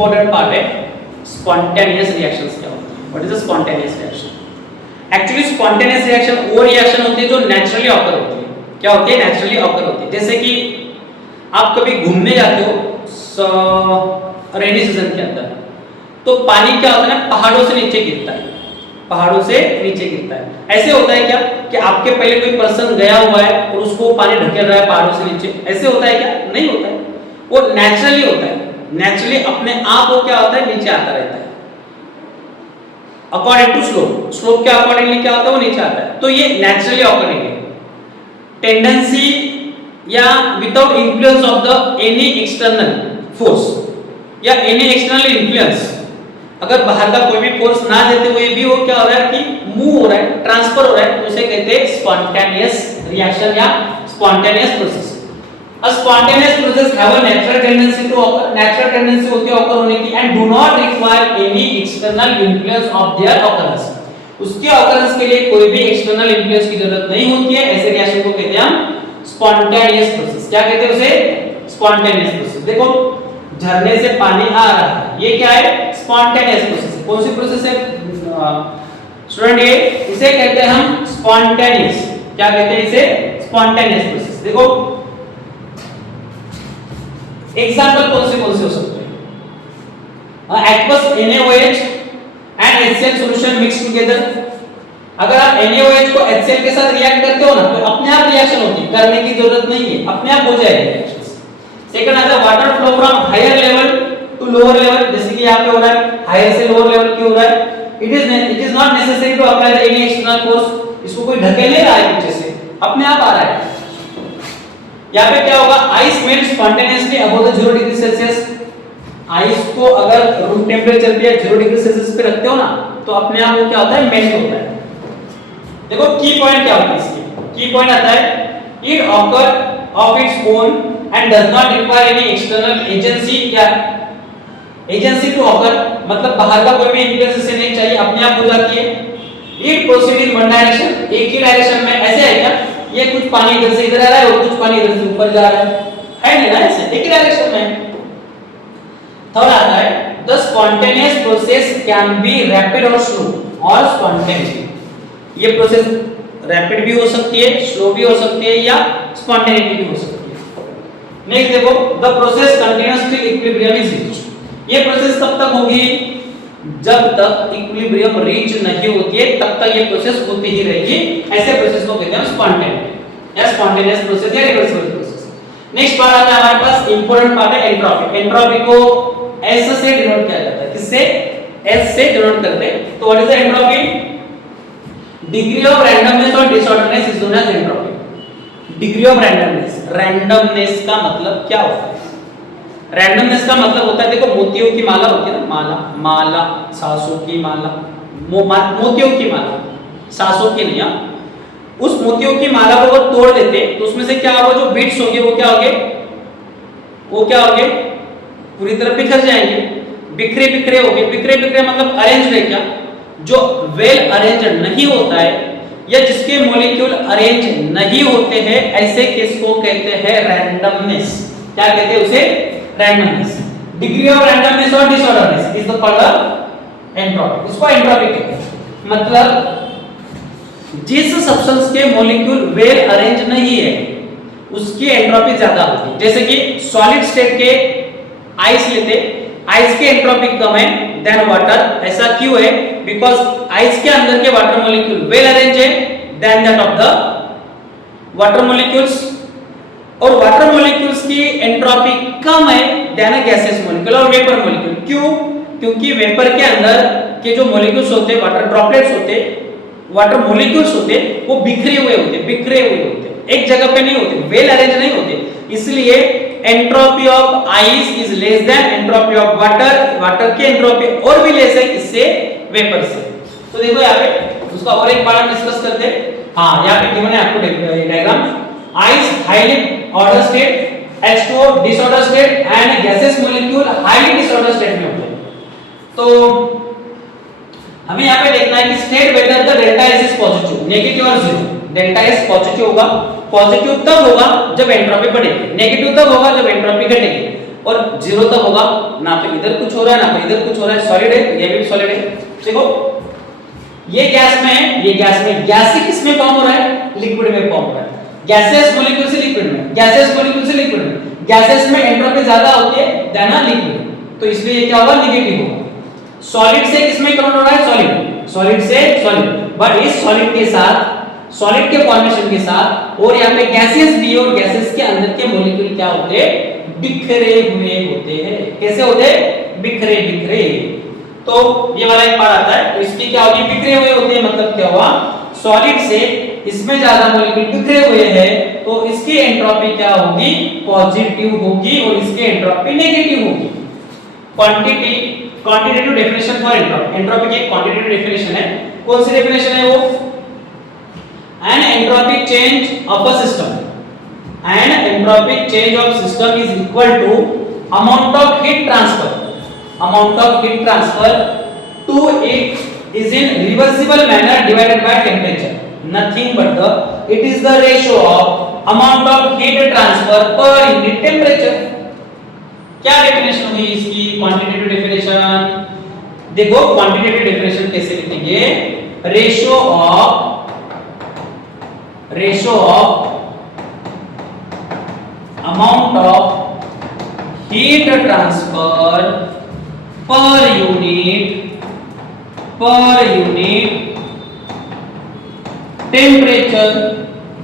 Important part है spontaneous reactions क्या होते हैं। What is a spontaneous reaction? Actually spontaneous reaction वो रिएक्शन होती है जो नेचुरली ऑकर होती है। क्या होती है? नेचुरली ऑकर होती है। जैसे कि आप कभी घूमने जाते हो रेनी सीजन के अंदर, तो पानी क्या होता है ना, पहाड़ों से नीचे गिरता है, पहाड़ों से नीचे गिरता है। ऐसे होता है क्या कि आपके पहले कोई पर्सन गया हुआ है और उसको पानी ढकेल रहा है पहाड़ों से नीचे, ऐसे होता है क्या? नहीं होता है, वो नेचुरली होता है। नेचुरली अपने आप वो क्या होता है, नीचे आता रहता है अकॉर्डिंग टू स्लोप। स्लोप के अकॉर्डिंगली क्या होता है, वो नीचे आता है। तो ये नेचुरली ऑकरिंग है। टेंडेंसी या without influence of the any external force या एनी एक्सटर्नल इन्फ्लुएंस, अगर बाहर का कोई भी फोर्स ना देते हुए भी वो क्या हो रहा है कि मूव हो रहा है, ट्रांसफर हो रहा है, तो उसे कहते हैं स्पॉन्टेनियस रिएक्शन या spontaneous process. A spontaneous process have a natural tendency to occur, natural tendency होती है occur होने की, and do not require any external influence of their occurrence। उसके occurrence के लिए कोई भी external influence की जरूरत नहीं होती है। ऐसे रिएक्शन को कहते हैं हम spontaneous process। क्या कहते हैं उसे? spontaneous process। देखो झरने से पानी आ रहा है, ये क्या है? spontaneous process है। कौन सी प्रोसेस है स्टूडेंट? ये इसे कहते हैं हम spontaneous। क्या कहते हैं इसे? spontaneous process। देखो एग्जाम्पल कौन से हो सकते हैं? aqueous NaOH and HCl solution mixed together। अगर आप NaOH को HCl के साथ रिएक्ट करते हो ना, तो अपने आप रिएक्शन होती है, करने की जरूरत नहीं है, अपने आप हो जाएगी रिएक्शन। सेकंड आता है water flow from higher level to lower level, जैसे कि यहाँ पे हो रहा है हायर से लोअर लेवल क्यों हो रहा है? It is not necessary to apply the any external force. इसको कोई ढकेल नहीं रहा है पीछे से, अपने आप आ रहा है। यहाँ पे क्या होगा? Ice melt spontaneously above the 0 degree Celsius. Ice को अगर रूम टेंपरेचर पे 0 डिग्री सेल्सियस पे रखते हो ना, तो अपने आप वो क्या होता है? मेल्ट होता है। देखो की पॉइंट क्या होता है इसकी? की पॉइंट आता है it occur of its own and does not require any external agency या एजेंसी टू ऑकर, मतलब बाहर का कोई भी इन्फ्लुएंस इसे नहीं चाहिए, अपने आप हो जाती है। It proceed in one direction, एक ही डायरेक्शन में। ऐसे है क्या? ये कुछ पानी इधर से इधर आ रहा है और कुछ पानी इधर से ऊपर जा रहा है नहीं ना, ऐसे एक ही डायरेक्शन में। थर्ड आता है the spontaneous process can be rapid और स्लो और स्पॉन्टेनियस। ये प्रोसेस रैपिड भी हो सकती है, स्लो भी हो सकती है या स्पॉन्टेनिटी भी हो सकती है। नेक्स्ट देखो the process continuous till equilibrium is reached. ये प्रोसेस तब तक होगी जब तक इक्विलिब्रियम रीच नहीं होती है, तब तक ये प्रोसेस होती ही रहेगी। ऐसे प्रोसेस को कहते हैं स्पॉन्टेनियस या स्पॉन्टेनियस प्रोसेस या रिवर्सिबल प्रोसेस। नेक्स्ट पार्ट आता है हमारे पास इंपॉर्टेंट पार्ट है एंट्रोपी। एंट्रोपी को एस से डिनोट किया जाता है। किससे? एस से डिनोट करते हैं। तो what is the entropy? Degree of randomness और disorderness is known as entropy. Degree of randomness, randomness का मतलब क्या होता है? रैंडमनेस का मतलब होता है, देखो मोतियों की माला होती है ना, माला सांसों की माला, मोतियों की माला, सांसों की नहीं। उस मोतियों की माला को अगर तोड़ देते तो उसमें से क्या होगा? जो बीट्स होंगे वो क्या होंगे? वो क्या होंगे? पूरी तरह बिखर जाएंगे, बिखरे बिखरे होंगे। बिखरे बिखरे मतलब अरेंज है क्या? जो वेल अरेंज नहीं होता है या जिसके मॉलिक्यूल अरेंज नहीं होते हैं, ऐसे केस को कहते हैं रैंडमनेस। क्या कहते हैं उसे? रैंडमनेस। डिग्री ऑफ रैंडमनेस और disorderness is the called entropy. इसको एंट्रोपी कहते हैं। मतलब जिस सब्सटेंस के मॉलिक्यूल वेल अरेंज नहीं है उसकी एंट्रोपी ज्यादा होती है। जैसे कि सॉलिड स्टेट के आइस लेते, आइस की एंट्रोपी कम है देन वाटर। ऐसा क्यों है? बिकॉज आइस के अंदर के वाटर मॉलिक्यूल वेल अरेंज है then that of the water molecules, और वाटर मॉलिक्यूल्स की एंट्रोपी कम है देन अ गैसियस मॉलिक्यूल और वेपर मॉलिक्यूल। क्यों? क्योंकि वेपर के अंदर के जो मॉलिक्यूल्स होते हैं, वाटर ड्रॉपलेट्स होते, वाटर मॉलिक्यूल्स होते, वो बिखरे हुए होते, एक जगह पे नहीं होते, वेल अरेंज नहीं होते। इसलिए entropy of ice is less than entropy of water. Water की एंट्रोपी और भी लेस है इससे, वेपर से। तो देखो यहाँ पे उसका और एक पार्ट डिस्कस करते हैं। हाँ, यहाँ पे गिवन है आपको diagram. Ice highly order state, H2O disorder state and gases molecule highly disorder state में होते हैं। तो हमें यहाँ पे देखना है कि state whether the delta S is positive, negative और जीरो। डेल्टा एस पॉजिटिव होगा, पॉजिटिव तब होगा जब एंट्रोपी बढ़ेगी, नेगेटिव तब होगा जब एंट्रोपी घटेगी। और जीरो तब होगा ना तो इधर कुछ हो रहा है ना तो इधर कुछ हो रहा है, सॉलिड है, ये भी सॉलिड है। देखो ये गैस में है, ये गैस में, गैस से किस में फॉर्म हो रहा है, लिक्विड में फॉर्म हो रहा है। गैसेस मॉलिक्यूल से लिक्विड में, गैसेस मॉलिक्यूल से लिक्विड में, गैसेस में एंट्रोपी ज्यादा होती है देन लिक्विड, तो इसलिए ये क्या होगा, नेगेटिव होगा। सॉलिड से किस में कन्वर्ट हो रहा है, सॉलिड, सॉलिड से सॉलिड, बट इस सॉलिड के साथ, सॉलिड के फॉर्मेशन के साथ, और यहाँ पे गैसेस भी, और गैसेस के अंदर के मॉलिक्यूल क्या होते हैं, बिखरे हुए होते हैं। कैसे होते हैं, बिखरे बिखरे। तो ये वाला एक पार्ट आता है, तो इसकी क्या होगी, बिखरे हुए होते हैं, मतलब क्या हुआ, सॉलिड से इसमें ज्यादा मॉलिक्यूल बिखरे हुए हैं, तो इसकी एंट्रोपी क्या होगी, पॉजिटिव होगी, और इसकी एंट्रोपी नेगेटिव होगी। Quantity, quantitative definition for entropy, entropy की क्वांटिटेटिव डेफिनेशन है, कौन सी डेफिनेशन है वो, an entropic change of a system, an entropic change of system is equal to amount of heat transfer, amount of heat transfer to it is in reversible manner divided by temperature, nothing but the, it is the ratio of amount of heat transfer per unit temperature। क्या definition हुई इसकी, quantitative definition. देखो quantitative definition कैसे लिखेंगे, ratio of amount of heat transfer per unit temperature,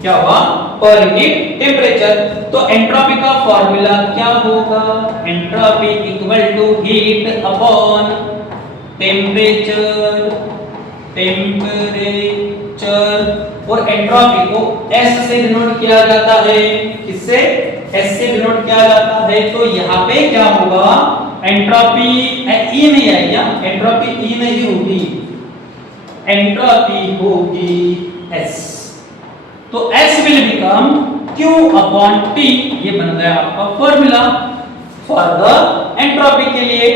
क्या हुआ, per unit temperature. तो entropy का फॉर्मूला क्या होगा, entropy equal to heat upon temperature, और एंट्रोपी को S से डिनोट किया जाता है, किससे, S से डिनोट किया जाता है। तो यहाँ पे क्या होगा, एंट्रोपी E में आएगा, एंट्रोपी E में ही होगी, एंट्रोपी होगी S, तो S will become Q upon T, ये बन गया आपका फॉर्मूला फॉर द एंट्रोपी के लिए।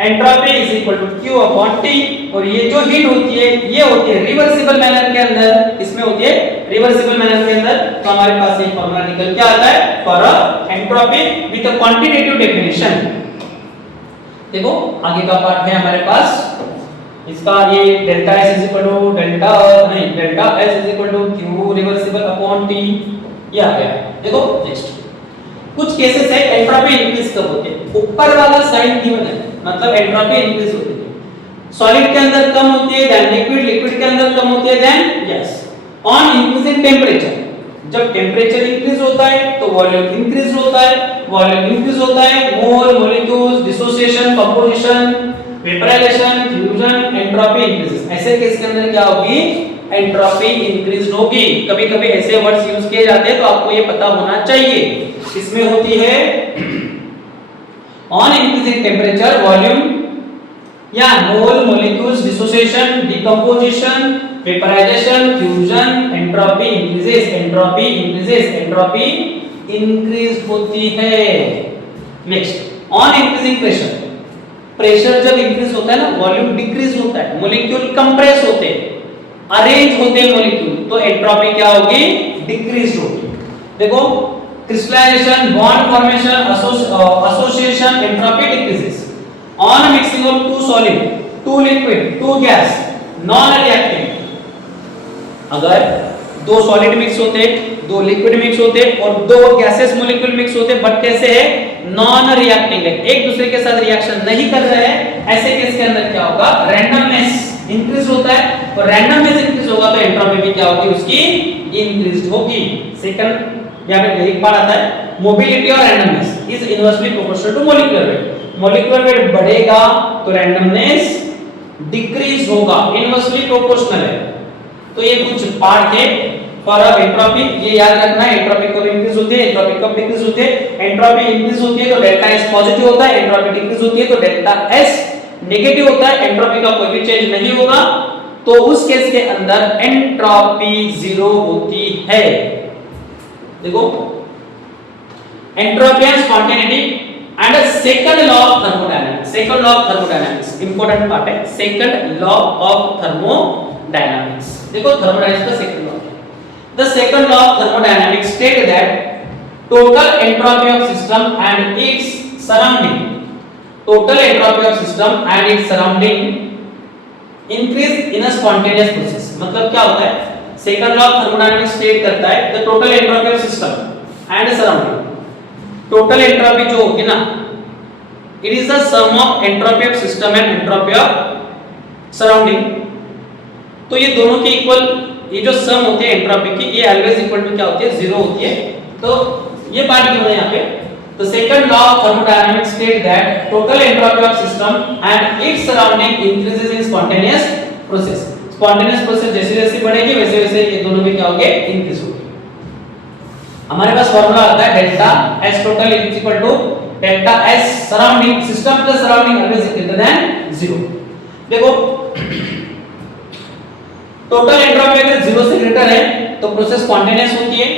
Entropy is equal to Q upon T, और ये जो हीट होती है ये होती है रिवर्सिबल मैनर के अंदर, इसमें होती है रिवर्सिबल मैनर के अंदर। तो हमारे पास ये फॉर्मूला निकल के आता है for entropy with a quantitative definition. देखो आगे का पार्ट है हमारे पास, इसका ये delta S is equal to delta S is equal to Q reversible upon T, ये आ गया। देखो नेक्स्ट कुछ केसेस है एंट्रोपी इंक्रीज कब होते हैं, ऊपर वाला साइन गिवन है, मतलब एंट्रोपी इंक्रीज होती है, सॉलिड के अंदर कम होती है देन लिक्विड, लिक्विड के अंदर कम होती है then gas. On increasing temperature, जब टेंपरेचर इंक्रीज होता है तो वॉल्यूम इंक्रीज होता है, वॉल्यूम इंक्रीज होता है, mole, molecules, dissociation, composition, vaporization, fusion, entropy increases. ऐसे केस के अंदर क्या होगी, एंट्रोपी इंक्रीज होगी। कभी-कभी ऐसे वर्ड्स यूज किए जाते हैं तो आपको ये पता होना चाहिए। इसमें होती है ऑन इंक्रीजिंग टेंपरेचर वॉल्यूम या mole, molecules, dissociation, decomposition, vaporization, fusion, entropy increases, entropy increases, entropy increase होती है। Next on increasing pressure, pressure जब इंक्रीज होता है ना वॉल्यूम डिक्रीज होता है, मॉलिक्यूल कंप्रेस होते हैं, अरेंज होते हैं मॉलिक्यूल, तो एंट्रोपी क्या होगी, डिक्रीज होगी। देखो crystallisation, bond formation, association, entropy decreases. On mixing of two solid, two liquid, two gas, non reacting, अगर दो सॉलिड मिक्स होते, दो लिक्विड मिक्स होते और दो गैसेस मॉलिक्यूल मिक्स होते, बट कैसे है, नॉन रिएक्टिंग है, एक दूसरे के साथ रिएक्शन नहीं कर रहे हैं, ऐसे केस के अंदर क्या होगा, रैंडमनेस इंक्रीज होता है, और रैंडमनेस इंक्रीज होगा तो एंट्रोपी भी क्या होगी, उसकी इंक्रीज होगी। सेकंड यहाँ पे एक बार आता है, मोबिलिटी और randomness is inversely proportional to molecular weight. Molecular weight बढ़ेगा तो रैंडमनेस डिक्रीज होगा, इनवर्सली प्रोपोर्शनल है। तो ये कुछ पार्ट है फॉर एंट्रोपी, ये याद रखना है। एंट्रोपी कब इंक्रीज होती है, एंट्रोपी कब डिक्रीज होती है। एंट्रोपी इंक्रीज होती है तो डेल्टा S पॉजिटिव होता है, एंट्रोपी डिक्रीज होती है तो डेल्टा S नेगेटिव होता है, एंट्रोपी का कोई भी चेंज नहीं होगा, तो उस केस के अंदर एंट्रोपी जीरो होती है। देखो entropy and spontaneity and second law of thermodynamics, second law of thermodynamics important part है, सेकंड लॉ ऑफ थर्मोडायनामिक्स। देखो थर्मोडायनामिक्स का second law, the second law of thermodynamics state that total entropy of system and its surrounding total entropy of system and its surrounding increase in a spontaneous process। मतलब क्या होता है, second law of thermodynamics state करता है the total entropy of system and surrounding. Total entropy जो होगी ना, it is the sum of entropy of system and entropy of surrounding. तो ये दोनों के इक्वल, ये जो सम होती है एंट्रोपी की, ये ऑलवेज इक्वल टू क्या होती है, जीरो होती है। तो ये पार्ट क्यों है यहाँ पे, the second law of thermodynamics state that total entropy of system and its surrounding increases in spontaneous process। spontaneous process जैसे जैसे बढ़ेगी वैसे वैसे ये दोनों भी क्या होंगे, इंक्रीज होंगे। हमारे पास फॉर्मूला आता है delta S total is equal to delta S surrounding system plus surrounding always greater than 0। देखो टोटल एंट्रोपी अगर 0 से ग्रेटर है तो प्रोसेस स्पॉन्टेनियस होती है,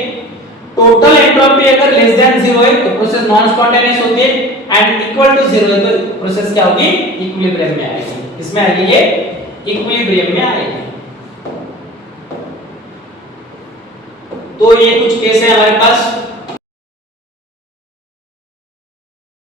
टोटल एंट्रोपी अगर लेस देन 0 है तो प्रोसेस नॉन स्पॉन्टेनियस होती है, एंड इक्वल टू 0 है तो प्रोसेस क्या होगी, इक्विलिब्रियम में आएगी। इसमें आएगी ये इक्विलिब्रियम में आएगी। तो ये कुछ केस है हमारे पास